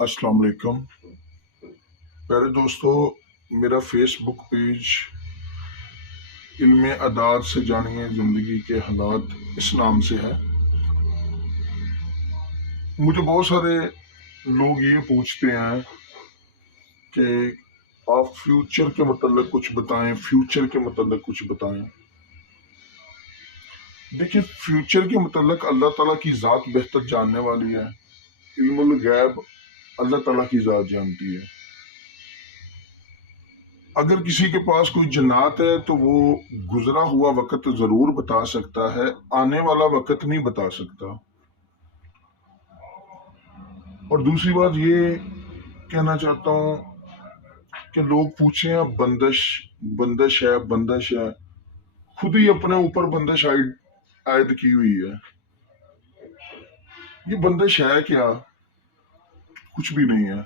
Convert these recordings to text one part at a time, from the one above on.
السلام علیکم پیارے دوستو، میرا فیس بک پیج علم اعداد سے جانیے زندگی کے حالات اس نام سے ہے۔ مجھے بہت سارے لوگ یہ پوچھتے ہیں کہ آپ فیوچر کے متعلق کچھ بتائیں، فیوچر کے متعلق کچھ بتائیں۔ دیکھیں، فیوچر کے متعلق اللہ تعالیٰ کی ذات بہتر جاننے والی ہے۔ علم الغیب اللہ تعالیٰ کی ذات جانتی ہے۔ اگر کسی کے پاس کوئی جنات ہے تو وہ گزرا ہوا وقت ضرور بتا سکتا ہے، آنے والا وقت نہیں بتا سکتا۔ اور دوسری بات یہ کہنا چاہتا ہوں کہ لوگ پوچھیں اب بندش ہے، خود ہی اپنے اوپر بندش عائد کی ہوئی ہے۔ یہ بندش ہے کیا؟ کچھ بھی نہیں ہے۔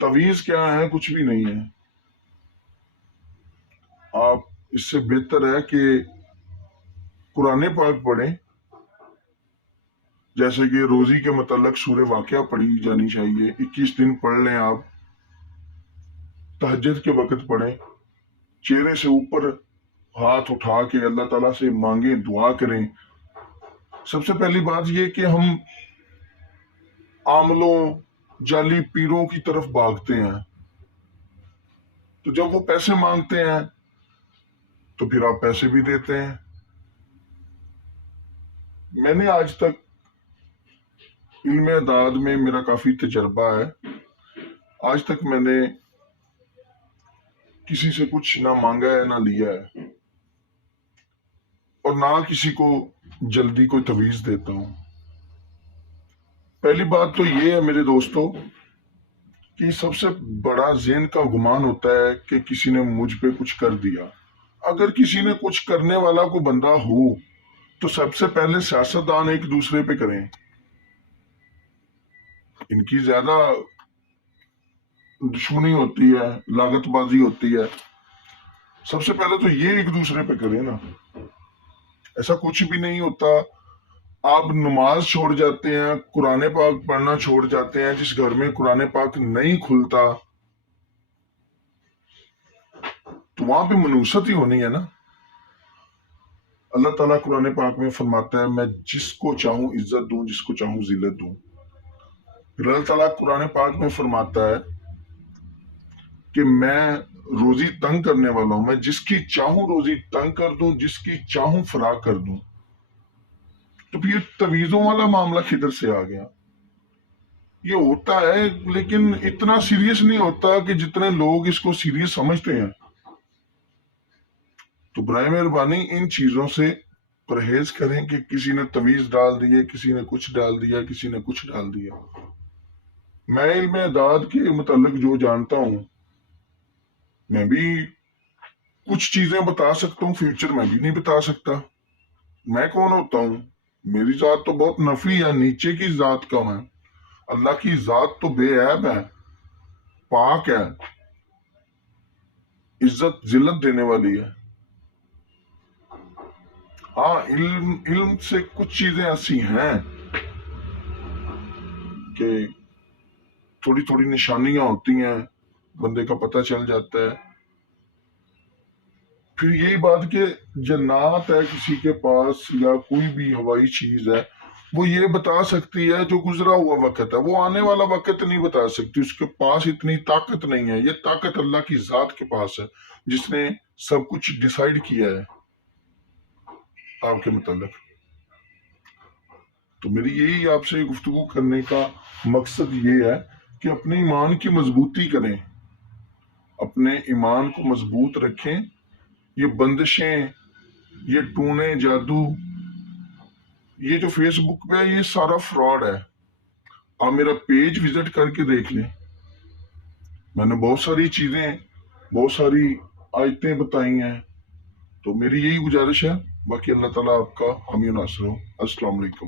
تعویذ کیا ہے؟ کچھ بھی نہیں ہے۔ آپ اس سے بہتر ہے کہ قرآن پاک پڑھیں، جیسے کہ روزی کے متعلق سورہ واقعہ پڑھی جانی چاہیے۔ 21 دن پڑھ لیں آپ، تہجد کے وقت پڑھیں، چہرے سے اوپر ہاتھ اٹھا کے اللہ تعالیٰ سے مانگیں، دعا کریں۔ سب سے پہلی بات یہ کہ ہم عاملوں، جعلی پیروں کی طرف بھاگتے ہیں، تو جب وہ پیسے مانگتے ہیں تو پھر آپ پیسے بھی دیتے ہیں۔ میں نے آج تک علم اعداد میں میرا کافی تجربہ ہے، آج تک میں نے کسی سے کچھ نہ مانگا ہے نہ لیا ہے، اور نہ کسی کو جلدی کوئی تعویذ دیتا ہوں۔ پہلی بات تو یہ ہے میرے دوستو کہ سب سے بڑا ذہن کا گمان ہوتا ہے کہ کسی نے مجھ پہ کچھ کر دیا۔ اگر کسی نے کچھ کرنے والا کوئی بندہ ہو تو سب سے پہلے سیاستدان ایک دوسرے پہ کریں۔ ان کی زیادہ دشمنی ہوتی ہے، لاگت بازی ہوتی ہے۔ سب سے پہلے تو یہ ایک دوسرے پہ کریں نا۔ ایسا کچھ بھی نہیں ہوتا۔ آپ نماز چھوڑ جاتے ہیں، قرآن پاک پڑھنا چھوڑ جاتے ہیں، جس گھر میں قرآن پاک نہیں کھلتا تو وہاں پہ منوست ہی ہونی ہے نا۔ اللہ تعالیٰ قرآن پاک میں فرماتا ہے میں جس کو چاہوں عزت دوں، جس کو چاہوں ذلت دوں۔ پھر اللہ تعالیٰ قرآن پاک میں فرماتا ہے کہ میں روزی تنگ کرنے والا ہوں، میں جس کی چاہوں روزی تنگ کر دوں، جس کی چاہوں فراغ کر دوں۔ تو پھر تعویذوں والا معاملہ کدھر سے آ گیا؟ یہ ہوتا ہے لیکن اتنا سیریس نہیں ہوتا کہ جتنے لوگ اس کو سیریس سمجھتے ہیں۔ تو برائے مہربانی ان چیزوں سے پرہیز کریں کہ کسی نے تعویذ ڈال دیے، کسی نے کچھ ڈال دیا، کسی نے کچھ ڈال دیا۔ میں علم اعداد کے متعلق جو جانتا ہوں، میں بھی کچھ چیزیں بتا سکتا ہوں، فیوچر میں بھی نہیں بتا سکتا۔ میں کون ہوتا ہوں؟ میری ذات تو بہت نفی ہے، نیچے کی ذات کا میں۔ اللہ کی ذات تو بے عیب ہے، پاک ہے، عزت ذلت دینے والی ہے۔ ہاں، علم سے کچھ چیزیں ایسی ہیں کہ تھوڑی تھوڑی نشانیاں ہوتی ہیں، بندے کا پتہ چل جاتا ہے۔ پھر یہی بات کہ جنات ہے کسی کے پاس یا کوئی بھی ہوائی چیز ہے، وہ یہ بتا سکتی ہے جو گزرا ہوا وقت ہے، وہ آنے والا وقت نہیں بتا سکتی۔ اس کے پاس اتنی طاقت نہیں ہے۔ یہ طاقت اللہ کی ذات کے پاس ہے، جس نے سب کچھ ڈیسائیڈ کیا ہے آپ کے متعلق۔ تو میری یہی آپ سے گفتگو کرنے کا مقصد یہ ہے کہ اپنے ایمان کی مضبوطی کریں، اپنے ایمان کو مضبوط رکھیں۔ یہ بندشیں، یہ ٹونے جادو، یہ جو فیس بک پہ ہے، یہ سارا فراڈ ہے۔ آپ میرا پیج وزٹ کر کے دیکھ لیں، میں نے بہت ساری چیزیں، بہت ساری آیتیں بتائی ہیں۔ تو میری یہی گزارش ہے، باقی اللہ تعالیٰ آپ کا حامی و ناصر ہو۔ السلام علیکم۔